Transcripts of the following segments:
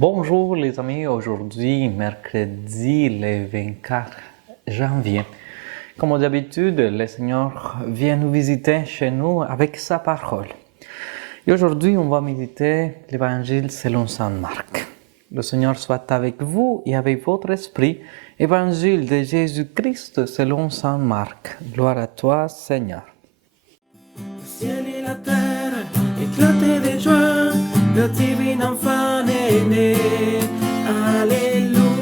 Bonjour les amis, aujourd'hui mercredi le 24 janvier. Comme d'habitude, le Seigneur vient nous visiter chez nous avec sa parole. Et aujourd'hui, on va méditer l'évangile selon Saint Marc. Le Seigneur soit avec vous et avec votre esprit. Évangile de Jésus-Christ selon Saint Marc. Gloire à toi, Seigneur. Le ciel et la terre éclataient de joie, le divin enfant est né. Alléluia,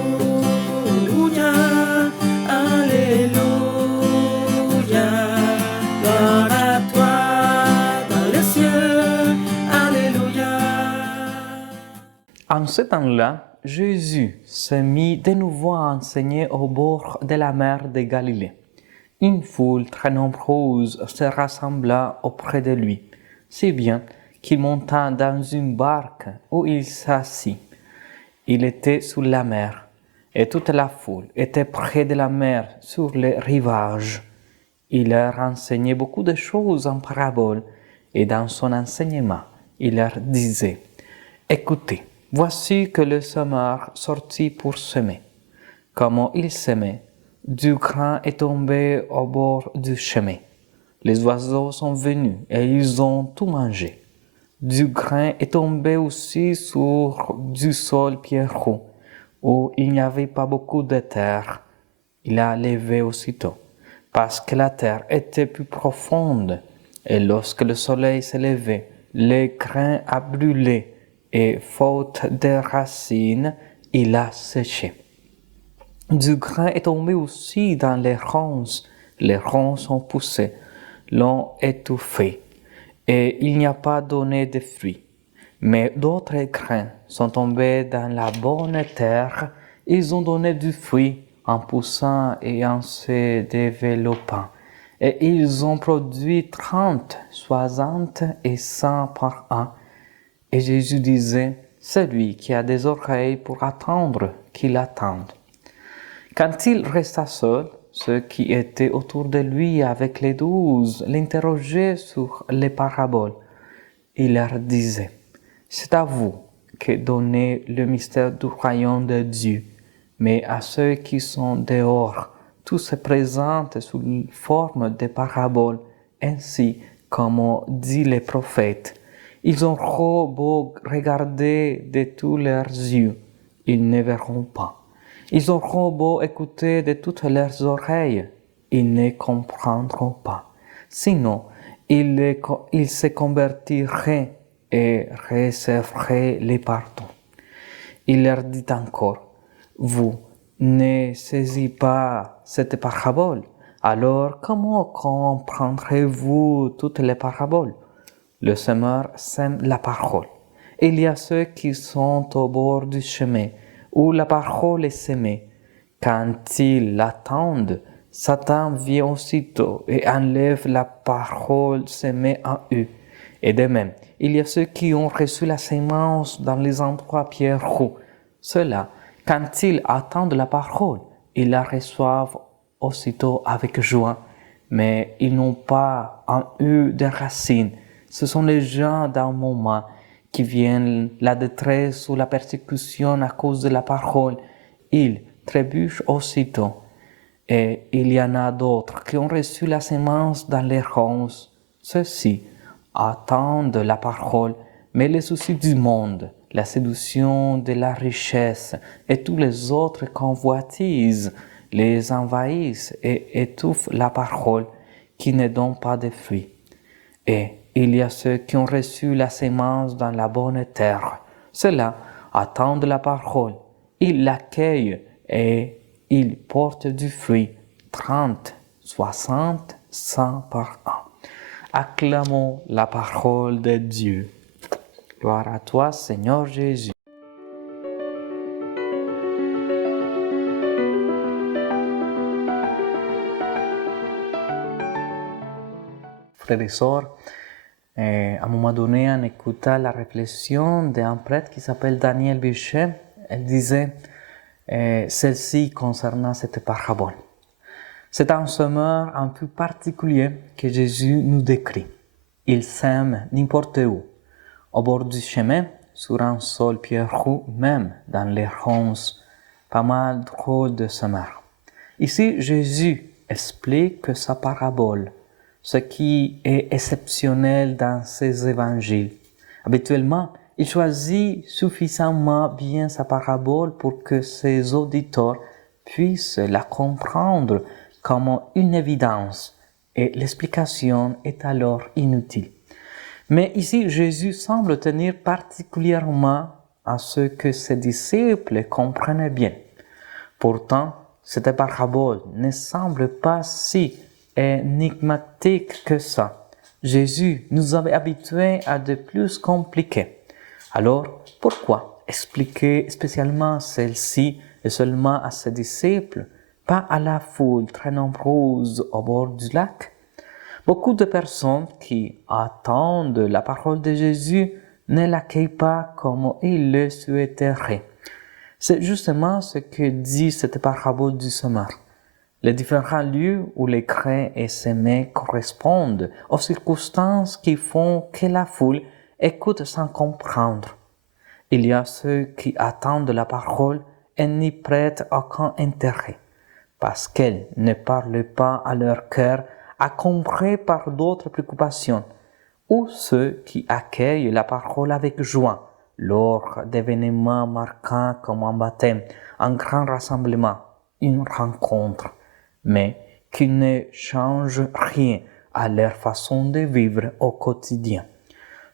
Alléluia. Gloire à toi dans les cieux, Alléluia. En ce temps-là, Jésus s'est mis de nouveau à enseigner au bord de la mer de Galilée. Une foule très nombreuse se rassembla auprès de lui, si bien qu'il monta dans une barque où il s'assit. Il était sous la mer, et toute la foule était près de la mer sur le rivage. Il leur enseignait beaucoup de choses en paraboles, et dans son enseignement, il leur disait « Écoutez, voici que le semeur sortit pour semer. Comment il semait, du grain est tombé au bord du chemin. Les oiseaux sont venus et ils ont tout mangé. Du grain est tombé aussi sur du sol pierreux, où il n'y avait pas beaucoup de terre. Il a levé aussitôt, parce que la terre était plus profonde. Et lorsque le soleil s'est levé, le grain a brûlé, et faute de racines, il a séché. Du grain est tombé aussi dans les ronces ont poussé, l'ont étouffé, et il n'y a pas donné de fruits. Mais d'autres grains sont tombés dans la bonne terre, ils ont donné du fruit en poussant et en se développant. Et ils ont produit 30, 60 et 100 par an. Et Jésus disait, celui qui a des oreilles pour attendre, qu'il attende. Quand il resta seul, ceux qui étaient autour de lui avec les 12 l'interrogeaient sur les paraboles. Il leur disait, c'est à vous qu'est donné le mystère du royaume de Dieu, mais à ceux qui sont dehors, tout se présente sous forme de paraboles, ainsi comme dit les prophètes. Ils auront beau regarder de tous leurs yeux, ils ne verront pas. Ils auront beau écouter de toutes leurs oreilles, ils ne comprendront pas. Sinon, ils se convertiraient et recevraient les pardons. Il leur dit encore, vous ne saisissez pas cette parabole, alors comment comprendrez-vous toutes les paraboles? Le semeur sème la parole. Il y a ceux qui sont au bord du chemin, où la parole est semée. Quand ils l'attendent, Satan vient aussitôt et enlève la parole semée en eux. Et de même, il y a ceux qui ont reçu la sémence dans les endroits pierreux. Ceux-là, quand ils attendent la parole, ils la reçoivent aussitôt avec joie, mais ils n'ont pas en eux de racines. Ce sont les gens d'un moment qui viennent la détresse ou la persécution à cause de la parole. Ils trébuchent aussitôt. Et il y en a d'autres qui ont reçu la sémence dans les ronces. Ceux-ci attendent la parole, mais les soucis du monde, la séduction de la richesse et tous les autres convoitises les envahissent et étouffent la parole qui ne donne pas de fruits. Et il y a ceux qui ont reçu la sémence dans la bonne terre. Ceux-là attendent la parole, ils l'accueillent et ils portent du fruit, 30, 60, 100 par an. Acclamons la parole de Dieu. Gloire à toi, Seigneur Jésus. Frères et sœurs, à un moment donné, on écouta la réflexion d'un prêtre qui s'appelle Daniel Bichet. Elle disait celle-ci concernant cette parabole. C'est un semeur un peu particulier que Jésus nous décrit. Il sème n'importe où, au bord du chemin, sur un sol pierreux, même dans les ronces, pas mal trop de semeurs. Ici, Jésus explique que sa parabole, ce qui est exceptionnel dans ses évangiles. Habituellement, il choisit suffisamment bien sa parabole pour que ses auditeurs puissent la comprendre comme une évidence et l'explication est alors inutile. Mais ici, Jésus semble tenir particulièrement à ce que ses disciples comprennent bien. Pourtant, cette parabole ne semble pas si énigmatique que ça. Jésus nous avait habitués à de plus compliqué. Alors, pourquoi expliquer spécialement celle-ci et seulement à ses disciples, pas à la foule très nombreuse au bord du lac? Beaucoup de personnes qui attendent la parole de Jésus ne l'accueillent pas comme ils le souhaiteraient. C'est justement ce que dit cette parabole du semeur. Les différents lieux où les grains est semé correspondent aux circonstances qui font que la foule écoute sans comprendre. Il y a ceux qui attendent la parole et n'y prêtent aucun intérêt, parce qu'elle ne parle pas à leur cœur, accompagnée par d'autres préoccupations, ou ceux qui accueillent la parole avec joie lors d'événements marquants comme un baptême, un grand rassemblement, une rencontre, mais qui ne changent rien à leur façon de vivre au quotidien.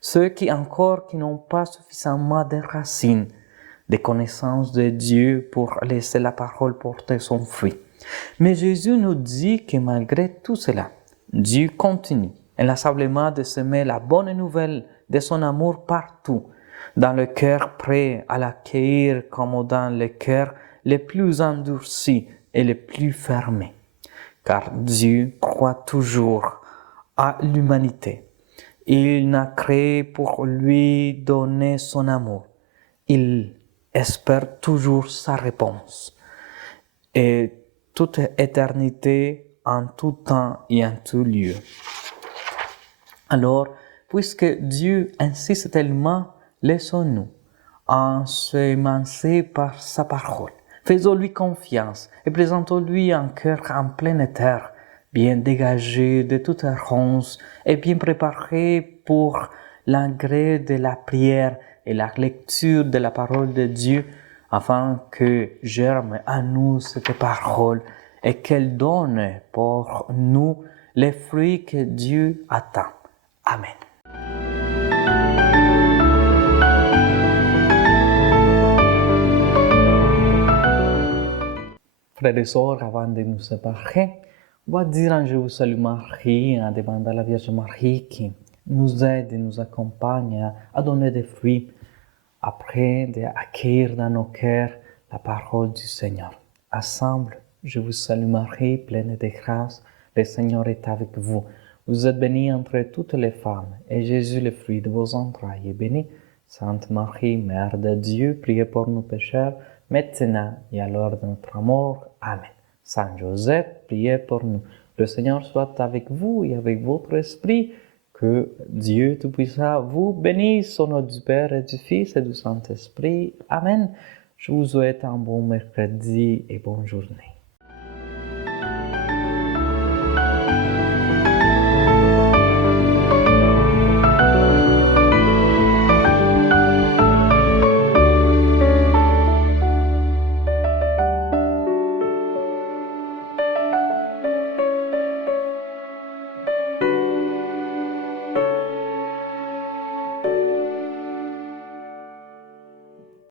Ceux qui n'ont pas suffisamment de racines, de connaissances de Dieu pour laisser la parole porter son fruit. Mais Jésus nous dit que malgré tout cela, Dieu continue inlassablement de semer la bonne nouvelle de son amour partout, dans le cœur prêt à l'accueillir comme dans le cœur les plus endurcis et les plus fermés. Car Dieu croit toujours à l'humanité. Il n'a créé pour lui donner son amour. Il espère toujours sa réponse. Et toute éternité, en tout temps et en tout lieu. Alors, puisque Dieu insiste tellement, laissons-nous ensemencer par sa parole. Faisons-lui confiance et présentons-lui un cœur en pleine terre, bien dégagé de toute errance et bien préparé pour l'engrais de la prière et la lecture de la parole de Dieu, afin que germe à nous cette parole et qu'elle donne pour nous les fruits que Dieu attend. Amen. Frères et sœurs, avant de nous séparer, on va dire un Je vous salue Marie en demandant à la Vierge Marie qui nous aide et nous accompagne à donner des fruits après d'accueillir dans nos cœurs la parole du Seigneur. Ensemble, je vous salue Marie, pleine de grâce, le Seigneur est avec vous. Vous êtes bénie entre toutes les femmes, et Jésus, le fruit de vos entrailles, est béni. Sainte Marie, Mère de Dieu, priez pour nous pécheurs, maintenant et à l'heure de notre mort. Amen. Saint Joseph, priez pour nous. Le Seigneur soit avec vous et avec votre esprit. Que Dieu Tout-Puissant vous bénisse au nom du Père et du Fils et du Saint-Esprit. Amen. Je vous souhaite un bon mercredi et bonne journée.